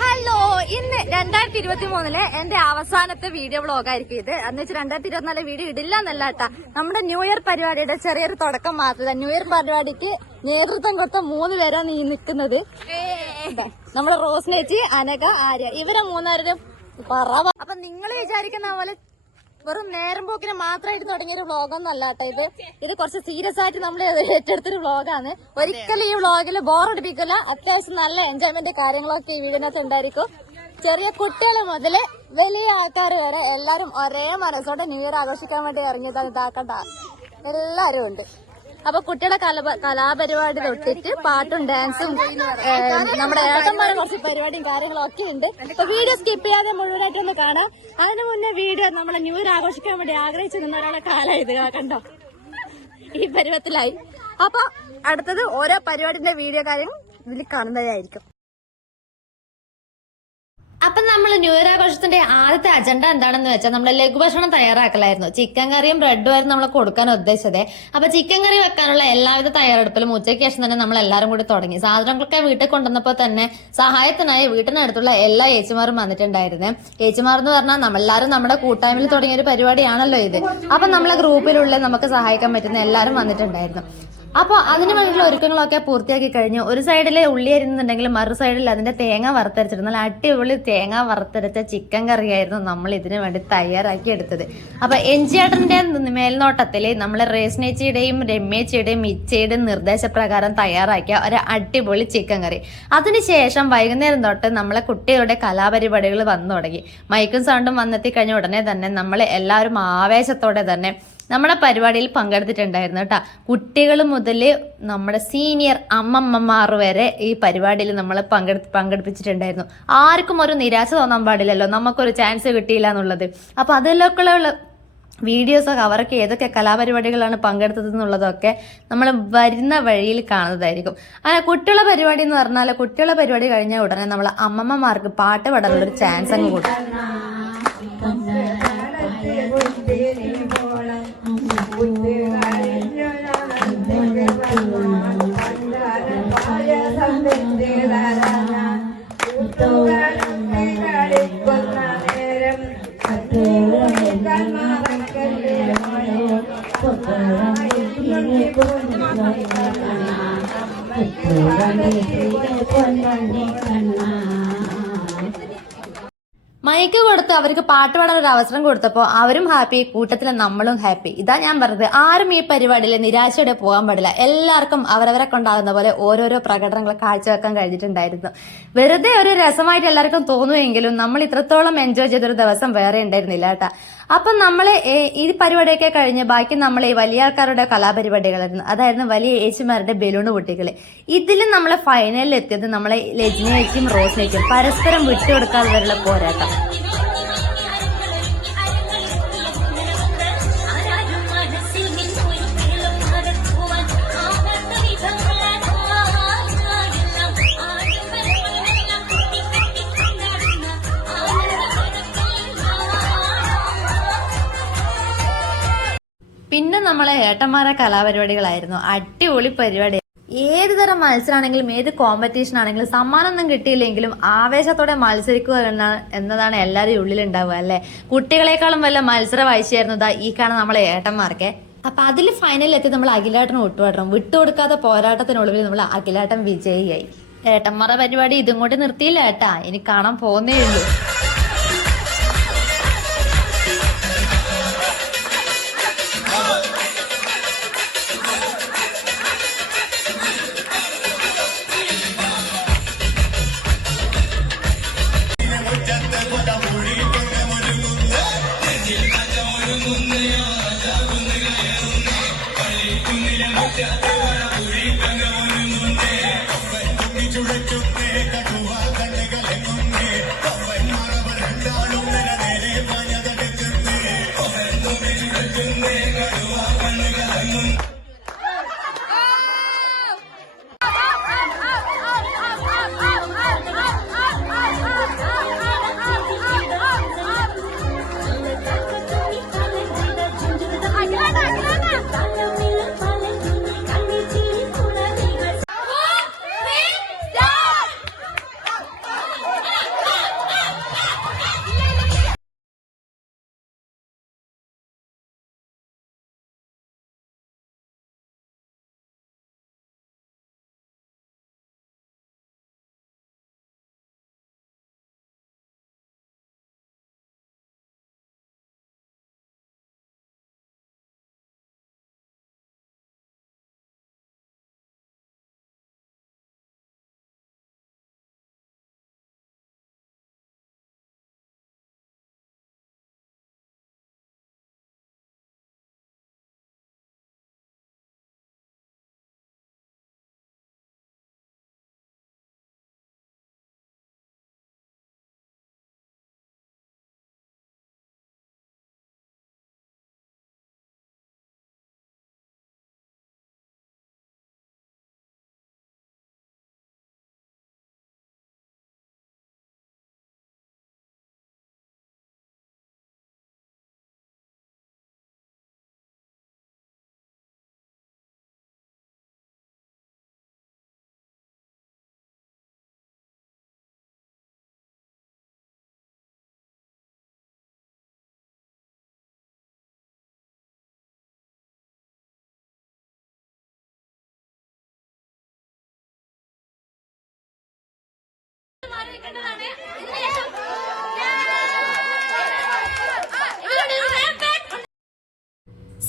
Hello, ഇന്ന് 2023 എന്റെ അവസാനത്തെ വീഡിയോ വ്ളോഗായിരിക്കും ഇത്. എന്ന് വെച്ചാൽ 2024 വീഡിയോ ഇടില്ല എന്നല്ല കേട്ടാ, നമ്മുടെ ന്യൂ ഇയർ പരിപാടിയുടെ ചെറിയൊരു തുടക്കം മാത്രമല്ല. ന്യൂ ഇയർ പരിപാടിക്ക് നേതൃത്വം കൊടുത്ത 3 പേരാണ് ഈ നിൽക്കുന്നത്. നമ്മുടെ റോസ്നേച്ചി, അനക, ആര്യ, ഇവരെ 3 പേരും പറവ. അപ്പൊ നിങ്ങൾ വിചാരിക്കുന്ന പോലെ വെറും നേരം പോക്കിന് മാത്രമായിട്ട് തുടങ്ങിയൊരു വ്ളോഗൊന്നും അല്ല കേട്ടോ ഇത് കുറച്ച് സീരിയസ് ആയിട്ട് നമ്മൾ ഏറ്റെടുത്തൊരു വ്ളോഗാണ്. ഒരിക്കലും ഈ വ്ളോഗിൽ ബോറടിപ്പിക്കില്ല. അത്യാവശ്യം നല്ല എൻജോയ്മെന്റ് കാര്യങ്ങളൊക്കെ ഈ വീടിനകത്ത് ഉണ്ടായിരിക്കും. ചെറിയ കുട്ടികൾ മുതല് വലിയ ആൾക്കാർ വരെ എല്ലാരും ഒരേ മനസ്സോടെ ന്യൂ ഇയർ ആഘോഷിക്കാൻ വേണ്ടി ഇറങ്ങിയതാണ്. ഇതാക്കണ്ട എല്ലാരും ഉണ്ട്. അപ്പൊ കുട്ടികളുടെ കലാപരിപാടി തൊട്ടിട്ട് പാട്ടും ഡാൻസും നമ്മുടെ ഏട്ടന്മാരെ കുറച്ച് പരിപാടിയും കാര്യങ്ങളും ഒക്കെ ഉണ്ട്. അപ്പൊ വീഡിയോ സ്കിപ്പ് ചെയ്യാതെ മുഴുവനായിട്ടൊന്ന് കാണാം. അതിനു മുന്നേ വീഡിയോ നമ്മളെ ന്യൂ ഇയർ ആഘോഷിക്കാൻ വേണ്ടി ആഗ്രഹിച്ചു നിന്ന ഒരാളെ കാലം ഇത് കണ്ടോ, ഈ പരുവത്തിലായി. അപ്പൊ അടുത്തത് ഓരോ പരിപാടിന്റെ വീഡിയോ കാര്യം ഇതിൽ കാണുന്നതായിരിക്കും. അപ്പൊ നമ്മൾ ന്യൂ ഇയർ ആഘോഷത്തിന്റെ ആദ്യത്തെ അജണ്ട എന്താണെന്ന് വെച്ചാൽ നമ്മളെ ലഘുഭക്ഷണം തയ്യാറാക്കലായിരുന്നു. ചിക്കൻ കറിയും ബ്രെഡും ആയിരുന്നു നമ്മൾ കൊടുക്കാൻ ഉദ്ദേശിച്ചത്. അപ്പൊ ചിക്കൻ കറി വെക്കാനുള്ള എല്ലാവിധ തയ്യാറെടുപ്പിലും ഉച്ചയ്ക്ക് ശേഷം തന്നെ നമ്മൾ എല്ലാവരും കൂടി തുടങ്ങി. സാധനങ്ങളൊക്കെ വീട്ടിൽ കൊണ്ടുവന്നപ്പോൾ തന്നെ സഹായത്തിനായി വീട്ടിനടുത്തുള്ള എല്ലാ ഏച്ചിമാരും വന്നിട്ടുണ്ടായിരുന്നേ. ഏച്ചിമാർ എന്ന് പറഞ്ഞാൽ നമ്മളെല്ലാരും നമ്മുടെ കൂട്ടായ്മയിൽ തുടങ്ങിയ ഒരു പരിപാടിയാണല്ലോ ഇത്. അപ്പൊ നമ്മളെ ഗ്രൂപ്പിലുള്ള നമുക്ക് സഹായിക്കാൻ പറ്റുന്ന എല്ലാവരും വന്നിട്ടുണ്ടായിരുന്നു. അപ്പോൾ അതിന് വേണ്ടിയിട്ടുള്ള ഒരുക്കങ്ങളൊക്കെ പൂർത്തിയാക്കി കഴിഞ്ഞു. ഒരു സൈഡിൽ ഉള്ളി അരിഞ്ഞിട്ടുണ്ടെങ്കിൽ മറു സൈഡിൽ അതിന്റെ തേങ്ങ വറുത്തരച്ചിരുന്നു. നല്ല അടിപൊളി തേങ്ങ വറുത്തരച്ച ചിക്കൻ കറിയായിരുന്നു നമ്മൾ ഇതിനു വേണ്ടി തയ്യാറാക്കി എടുത്തത്. അപ്പൊ എൻജിയേട്ടന്റെ മേൽനോട്ടത്തിൽ നമ്മളെ റേസ്നേച്ചിയുടെയും രമ്യേച്ചിയുടെയും ഇച്ചയുടെയും നിർദ്ദേശപ്രകാരം തയ്യാറാക്കിയ ഒരു അടിപൊളി ചിക്കൻ കറി. അതിനുശേഷം വൈകുന്നേരം തൊട്ട് നമ്മളെ കുട്ടികളുടെ കലാപരിപാടികൾ വന്നു തുടങ്ങി. മൈക്കും സൗണ്ടും വന്നെത്തി കഴിഞ്ഞ ഉടനെ തന്നെ നമ്മൾ എല്ലാവരും ആവേശത്തോടെ തന്നെ നമ്മുടെ പരിപാടിയിൽ പങ്കെടുത്തിട്ടുണ്ടായിരുന്നു കേട്ടോ. കുട്ടികൾ മുതൽ നമ്മുടെ സീനിയർ അമ്മമ്മമാർ വരെ ഈ പരിപാടിയിൽ നമ്മൾ പങ്കെടുപ്പിച്ചിട്ടുണ്ടായിരുന്നു. ആർക്കും ഒരു നിരാശ തോന്നാൻ പാടില്ലല്ലോ, നമുക്കൊരു ചാൻസ് കിട്ടിയില്ല എന്നുള്ളത്. അപ്പൊ അതിലൊക്കെയുള്ള വീഡിയോസൊക്കെ അവർക്ക് ഏതൊക്കെ കലാപരിപാടികളാണ് പങ്കെടുത്തതെന്നുള്ളതൊക്കെ നമ്മൾ വരുന്ന വഴിയിൽ കാണുന്നതായിരിക്കും. അങ്ങനെ കുട്ടികളുടെ പരിപാടി എന്ന് പറഞ്ഞാൽ കുട്ടികളുടെ പരിപാടി കഴിഞ്ഞ ഉടനെ നമ്മൾ അമ്മമ്മമാർക്ക് പാട്ട് പാടാനുള്ളൊരു ചാൻസ് അങ്ങ് കൊടുക്കും. മൈക്ക് കൊടുത്ത് അവർക്ക് പാട്ട് പാടാൻ ഒരു അവസരം കൊടുത്തപ്പോൾ അവരും ഹാപ്പി, കൂട്ടത്തിൽ നമ്മളും ഹാപ്പി. ഇതാ ഞാൻ പറഞ്ഞത്, ആരും ഈ പരിപാടിയിൽ നിരാശയോടെ പോകാൻ പാടില്ല. എല്ലാവർക്കും അവരവരെ കൊണ്ടാകുന്ന പോലെ ഓരോരോ പ്രകടനങ്ങൾ കാഴ്ചവെക്കാൻ കഴിഞ്ഞിട്ടുണ്ടായിരുന്നു. വെറുതെ ഒരു രസമായിട്ട് എല്ലാവർക്കും തോന്നുമെങ്കിലും നമ്മൾ ഇത്രത്തോളം എൻജോയ് ചെയ്തൊരു ദിവസം വേറെ ഉണ്ടായിരുന്നില്ല കേട്ടാ. അപ്പം നമ്മൾ ഈ പരിപാടിയൊക്കെ കഴിഞ്ഞ് ബാക്കി നമ്മൾ ഈ വലിയ ആൾക്കാരുടെ കലാപരിപാടികളായിരുന്നു. അതായിരുന്നു വലിയ ഏച്ചിമാരുടെ ബലൂണ് പൊട്ടികള്. ഇതിലും നമ്മളെ ഫൈനലിൽ എത്തിയത് നമ്മളെ ലജ്നേച്ചിയും റോസ്നേച്ചിയും പരസ്പരം വിട്ടുകൊടുക്കാതെ വരെയുള്ള പോരാട്ടം. പിന്നെ നമ്മളെ ഏട്ടന്മാരെ കലാപരിപാടികളായിരുന്നു. അടിപൊളി പരിപാടി. ഏത് തരം മത്സരമാണെങ്കിലും ഏത് കോമ്പറ്റീഷൻ ആണെങ്കിലും സമ്മാനമൊന്നും കിട്ടിയില്ലെങ്കിലും ആവേശത്തോടെ മത്സരിക്കുക എന്നതാണ് എല്ലാവരും ഉള്ളിലുണ്ടാവുക അല്ലെ. കുട്ടികളെക്കാളും വല്ല മത്സര വായിച്ചായിരുന്നു ഈ കാണാൻ നമ്മളെ ഏട്ടന്മാർക്ക്. അപ്പൊ അതിൽ ഫൈനലിൽ എത്തി നമ്മൾ അഖിലേട്ടൻ വിട്ടുകൊടുക്കാത്ത പോരാട്ടത്തിനൊടുവിൽ നമ്മൾ അഖിലേട്ടൻ വിജയിയായി. ഏട്ടന്മാരുടെ പരിപാടി ഇതും കൊണ്ട് നിർത്തിയില്ല ഏട്ടാ, ഇനി കാണാൻ പോകുന്നേ ഉള്ളൂ.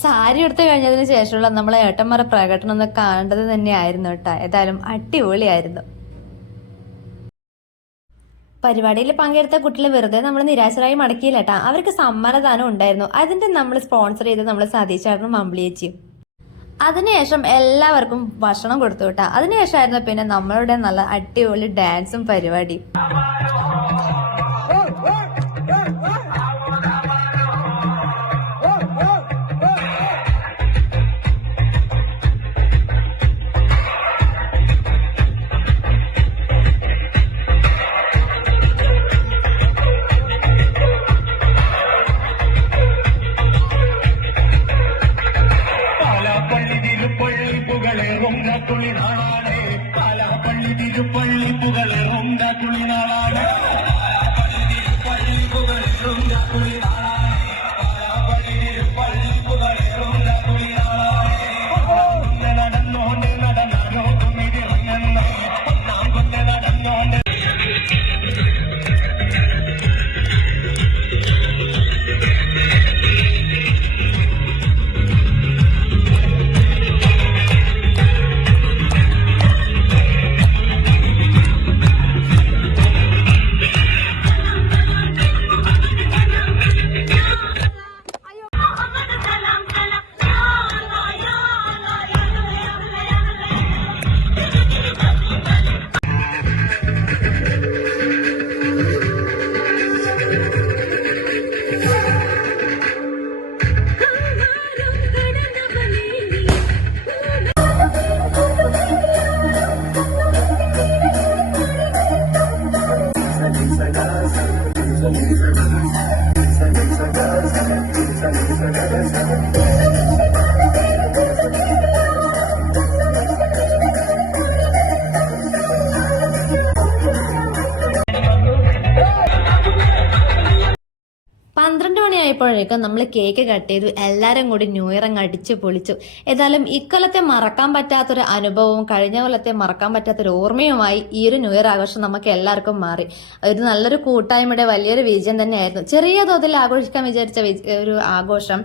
സാരി എടുത്ത് കഴിഞ്ഞതിന് ശേഷമുള്ള നമ്മളെ ഏട്ടന്മാരെ പ്രകടനം ഒന്ന് കാണേണ്ടത് തന്നെയായിരുന്നു കേട്ടോ. ഏതായാലും അടിപൊളിയായിരുന്നു. പരിപാടിയിൽ പങ്കെടുത്ത കുട്ടികൾ വെറുതെ നമ്മൾ നിരാശരായി മടക്കിയില്ല കേട്ടാ. അവർക്ക് സമ്മാനദാനം ഉണ്ടായിരുന്നു. അതിന്റെ നമ്മൾ സ്പോൺസർ ചെയ്ത് നമ്മൾ സതീശേട്ടനും മമ്പിളിയേച്ചിയും. അതിനുശേഷം എല്ലാവർക്കും ഭക്ഷണം കൊടുത്തു കേട്ടാ. അതിനുശേഷമായിരുന്നു പിന്നെ നമ്മളുടെ നല്ല അടിപൊളി ഡാൻസും പരിപാടിയും. ആയപ്പോഴേക്കും നമ്മൾ കേക്ക് കട്ട് ചെയ്തു. എല്ലാവരും കൂടി ന്യൂ ഇയർ അങ്ങ് അടിച്ചു പൊളിച്ചു. ഏതായാലും ഇക്കൊല്ലത്തെ മറക്കാൻ പറ്റാത്തൊരു അനുഭവവും കഴിഞ്ഞ കൊല്ലത്തെ മറക്കാൻ പറ്റാത്തൊരു ഓർമ്മയുമായി ഈ ഒരു ന്യൂ ഇയർ ആഘോഷം നമുക്ക് എല്ലാവർക്കും മാറി. ഒരു നല്ലൊരു കൂട്ടായ്മയുടെ വലിയൊരു വിജയം തന്നെയായിരുന്നു. ചെറിയ തോതിൽ ആഘോഷിക്കാൻ വിചാരിച്ച ഒരു ആഘോഷം